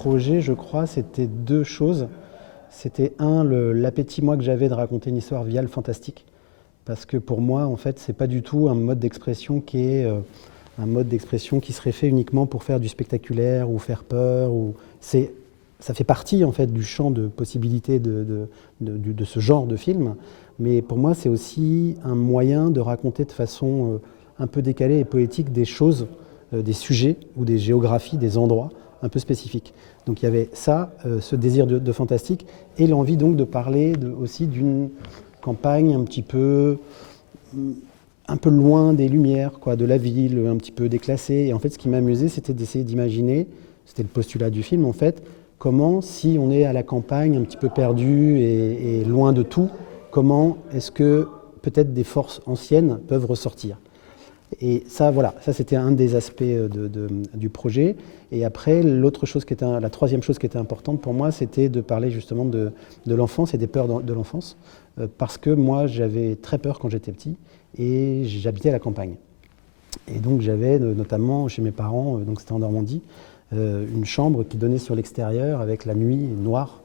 projet, je crois, c'était deux choses. C'était l'appétit moi que j'avais de raconter une histoire via le fantastique. Parce que pour moi, en fait, c'est pas du tout un mode d'expression qui est un mode d'expression qui serait fait uniquement pour faire du spectaculaire ou faire peur. Ça fait partie en fait du champ de possibilités de ce genre de film. Mais pour moi, c'est aussi un moyen de raconter de façon un peu décalée et poétique des choses, des sujets ou des géographies, des endroits un peu spécifiques. Donc il y avait ça, ce désir de fantastique, et l'envie donc de parler aussi d'une campagne un peu loin des lumières, quoi, de la ville, un petit peu déclassée. Et en fait, ce qui m'amusait, c'était d'essayer d'imaginer, c'était le postulat du film en fait, comment, si on est à la campagne, un petit peu perdu et loin de tout, comment est-ce que peut-être des forces anciennes peuvent ressortir. Et ça, voilà, ça c'était un des aspects du projet. Et après, la troisième chose qui était importante pour moi, c'était de parler justement de l'enfance et des peurs de l'enfance. Parce que moi, j'avais très peur quand j'étais petit et j'habitais à la campagne. Et donc j'avais notamment chez mes parents, donc c'était en Normandie, une chambre qui donnait sur l'extérieur avec la nuit noire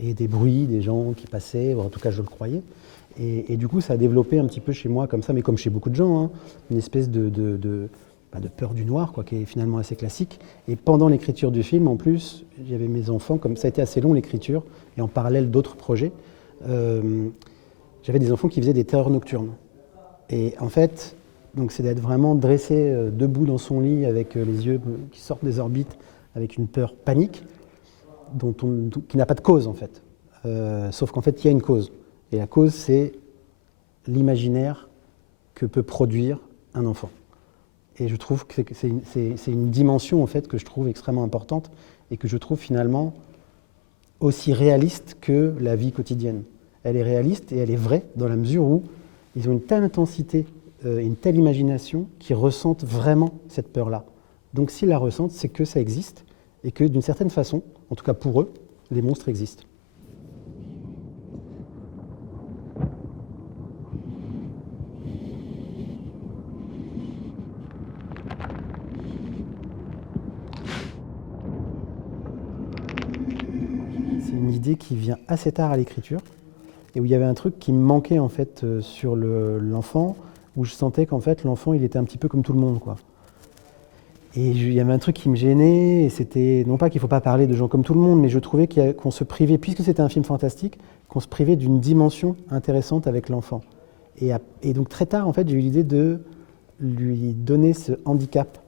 et des bruits, des gens qui passaient, en tout cas je le croyais. Et du coup, ça a développé un petit peu chez moi, comme ça, mais comme chez beaucoup de gens, hein, une espèce de peur du noir, quoi, qui est finalement assez classique. Et pendant l'écriture du film, en plus, j'avais mes enfants, comme ça a été assez long l'écriture, et en parallèle d'autres projets, j'avais des enfants qui faisaient des terreurs nocturnes. Et en fait, donc c'est d'être vraiment dressé debout dans son lit avec les yeux qui sortent des orbites, avec une peur panique, qui n'a pas de cause en fait. Sauf qu'en fait, il y a une cause. Et la cause, c'est l'imaginaire que peut produire un enfant. Et je trouve que c'est une dimension en fait, que je trouve extrêmement importante et que je trouve finalement aussi réaliste que la vie quotidienne. Elle est réaliste et elle est vraie dans la mesure où ils ont une telle intensité, une telle imagination qu'ils ressentent vraiment cette peur-là. Donc s'ils la ressentent, c'est que ça existe et que d'une certaine façon, en tout cas pour eux, les monstres existent. C'est une idée qui vient assez tard à l'écriture et où il y avait un truc qui me manquait en fait sur l'enfant, où je sentais qu'en fait l'enfant il était un petit peu comme tout le monde, quoi. Et il y avait un truc qui me gênait, et c'était non pas qu'il ne faut pas parler de gens comme tout le monde, mais je trouvais qu'on se privait, puisque c'était un film fantastique, qu'on se privait d'une dimension intéressante avec l'enfant. Et donc très tard, en fait, j'ai eu l'idée de lui donner ce handicap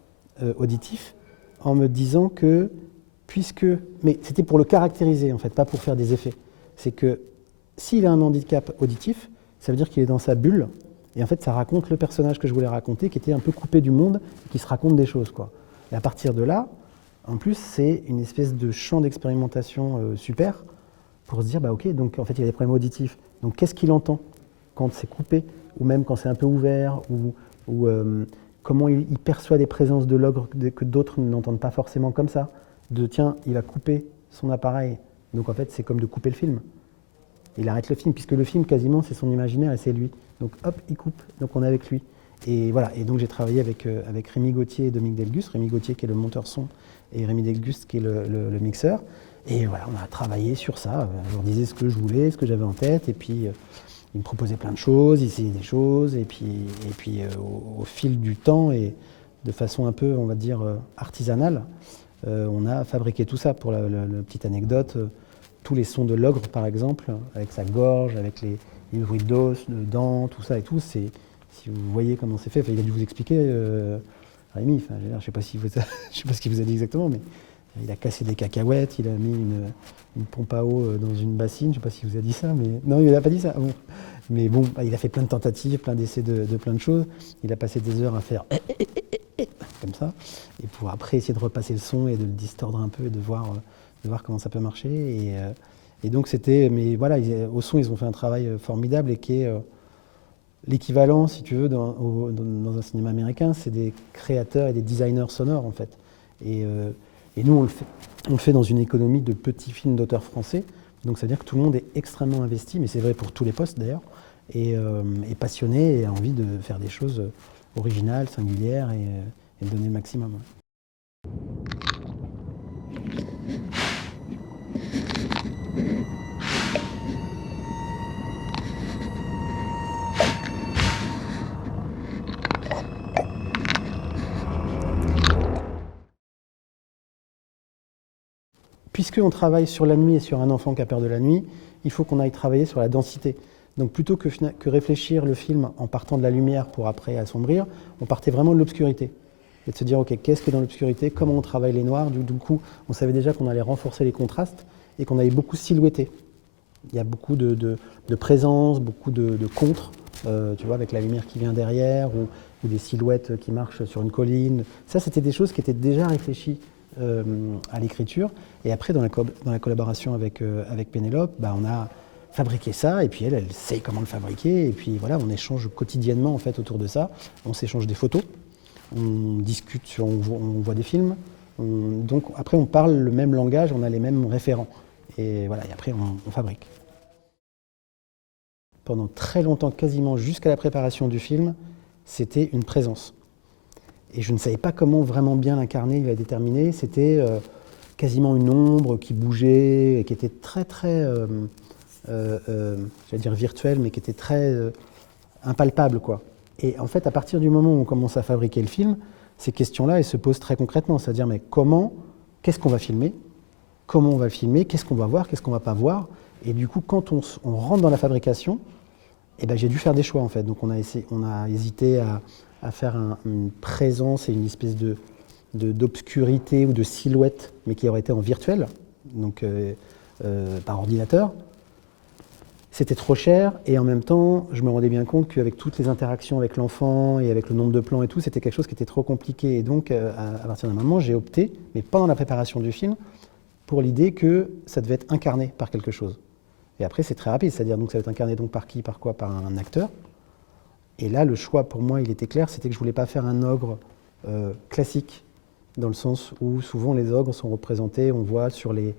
auditif en me disant que, mais c'était pour le caractériser, en fait, pas pour faire des effets. C'est que s'il a un handicap auditif, ça veut dire qu'il est dans sa bulle. Et en fait, ça raconte le personnage que je voulais raconter, qui était un peu coupé du monde, qui se raconte des choses, quoi. Et à partir de là, en plus, c'est une espèce de champ d'expérimentation super pour se dire, bah ok, donc en fait, il y a des problèmes auditifs. Donc qu'est-ce qu'il entend quand c'est coupé, ou même quand c'est un peu ouvert, ou comment il perçoit des présences de l'ogre que d'autres n'entendent pas forcément comme ça. Tiens, il a coupé son appareil. Donc en fait, c'est comme de couper le film. Il arrête le film, puisque le film, quasiment, c'est son imaginaire et c'est lui. Donc hop, il coupe, donc on est avec lui. Et voilà, et donc j'ai travaillé avec Rémi Gauthier et Dominique Delgus, Rémi Gauthier qui est le monteur son et Rémi Delgus qui est le mixeur. Et voilà, on a travaillé sur ça. Je leur disais ce que je voulais, ce que j'avais en tête, et puis ils me proposaient plein de choses, ils essayaient des choses, et puis au fil du temps et de façon un peu, on va dire, artisanale, on a fabriqué tout ça. Pour la petite anecdote, tous les sons de l'ogre, par exemple, avec sa gorge, avec les bruits d'os, de dents, tout ça et tout, si vous voyez comment c'est fait, il a dû vous expliquer, Rémi, je ne sais pas je sais pas ce qu'il vous a dit exactement, mais il a cassé des cacahuètes, il a mis une pompe à eau dans une bassine, je ne sais pas s'il vous a dit ça, mais non, il n'a pas dit ça. Bon. Mais bon, il a fait plein de tentatives, plein d'essais de plein de choses. Il a passé des heures à faire comme ça, et pour après essayer de repasser le son et de le distordre un peu et de voir comment ça peut marcher. Et donc c'était, mais voilà, au son, ils ont fait un travail formidable et qui est l'équivalent, si tu veux, dans un cinéma américain, c'est des créateurs et des designers sonores, en fait. Et nous, on le fait dans une économie de petits films d'auteurs français. Donc, ça veut dire que tout le monde est extrêmement investi, mais c'est vrai pour tous les postes d'ailleurs, et passionné et a envie de faire des choses originales, singulières et de donner le maximum. puisqu'on travaille sur la nuit et sur un enfant qui a peur de la nuit, il faut qu'on aille travailler sur la densité. Donc plutôt que réfléchir le film en partant de la lumière pour après assombrir, on partait vraiment de l'obscurité. Et de se dire, ok, qu'est-ce qui est dans l'obscurité, comment on travaille les noirs. Du coup, on savait déjà qu'on allait renforcer les contrastes et qu'on allait beaucoup silhouetter. Il y a beaucoup de présence, beaucoup de contre, tu vois, avec la lumière qui vient derrière ou des silhouettes qui marchent sur une colline. Ça, c'était des choses qui étaient déjà réfléchies à l'écriture. Et après, dans la collaboration avec Pénélope, bah, on a fabriqué ça, et puis elle sait comment le fabriquer, et puis voilà, on échange quotidiennement en fait autour de ça. On s'échange des photos, on discute, on voit des films. Donc après, on parle le même langage, on a les mêmes référents. Et voilà, et après, on fabrique. Pendant très longtemps, quasiment jusqu'à la préparation du film, c'était une présence. Et je ne savais pas comment vraiment bien l'incarner, la déterminer. C'était quasiment une ombre qui bougeait, et qui était très, très, j'allais dire virtuelle, mais qui était très impalpable, quoi. Et en fait, à partir du moment où on commence à fabriquer le film, ces questions-là, elles se posent très concrètement. C'est-à-dire, mais comment, qu'est-ce qu'on va filmer? Comment on va le filmer? Qu'est-ce qu'on va voir? Qu'est-ce qu'on ne va pas voir? Et du coup, quand on rentre dans la fabrication, eh ben, j'ai dû faire des choix, en fait. Donc, on a hésité à faire une présence et une espèce d'obscurité ou de silhouette, mais qui aurait été en virtuel, donc par ordinateur. C'était trop cher, et en même temps, je me rendais bien compte qu'avec toutes les interactions avec l'enfant et avec le nombre de plans et tout, c'était quelque chose qui était trop compliqué. Et donc, à partir d'un moment, j'ai opté, mais pendant la préparation du film, pour l'idée que ça devait être incarné par quelque chose. Et après, c'est très rapide, c'est-à-dire donc ça va être incarné donc par qui, par quoi, par un acteur. Et là, le choix pour moi, il était clair, c'était que je ne voulais pas faire un ogre classique, dans le sens où souvent les ogres sont représentés, on voit sur les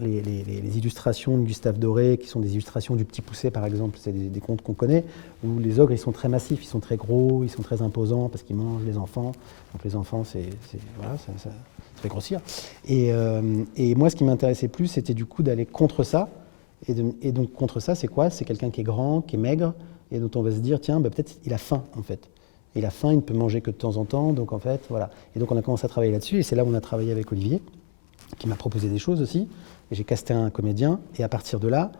illustrations de Gustave Doré, qui sont des illustrations du Petit Poucet, par exemple, c'est des contes qu'on connaît, où les ogres, ils sont très massifs, ils sont très gros, ils sont très imposants, parce qu'ils mangent les enfants. Donc les enfants, voilà, ça fait grossir. Et moi, ce qui m'intéressait plus, c'était du coup d'aller contre ça. Et donc contre ça, c'est quoi? C'est quelqu'un qui est grand, qui est maigre, et dont on va se dire, tiens, bah, peut-être il a faim, en fait. Il a faim, il ne peut manger que de temps en temps, donc en fait, voilà. Et donc on a commencé à travailler là-dessus, et c'est là où on a travaillé avec Olivier, qui m'a proposé des choses aussi. Et j'ai casté un comédien, et à partir de là,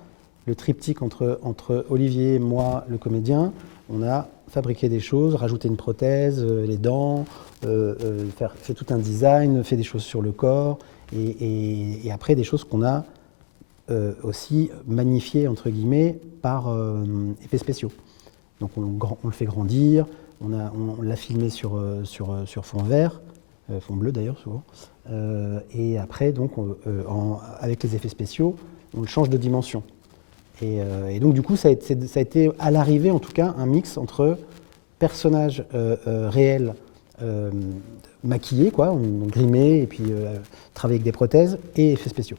le triptyque entre Olivier, moi, le comédien, on a fabriqué des choses, rajouté une prothèse, les dents, fait tout un design, fait des choses sur le corps, et après des choses qu'on a aussi magnifiées, entre guillemets, par effets spéciaux. Donc on le fait grandir, on l'a filmé sur fond vert, fond bleu d'ailleurs souvent, et après donc avec les effets spéciaux, on le change de dimension. Et donc du coup ça a été à l'arrivée en tout cas un mix entre personnages réels maquillés, quoi, grimés et puis travailler avec des prothèses et effets spéciaux.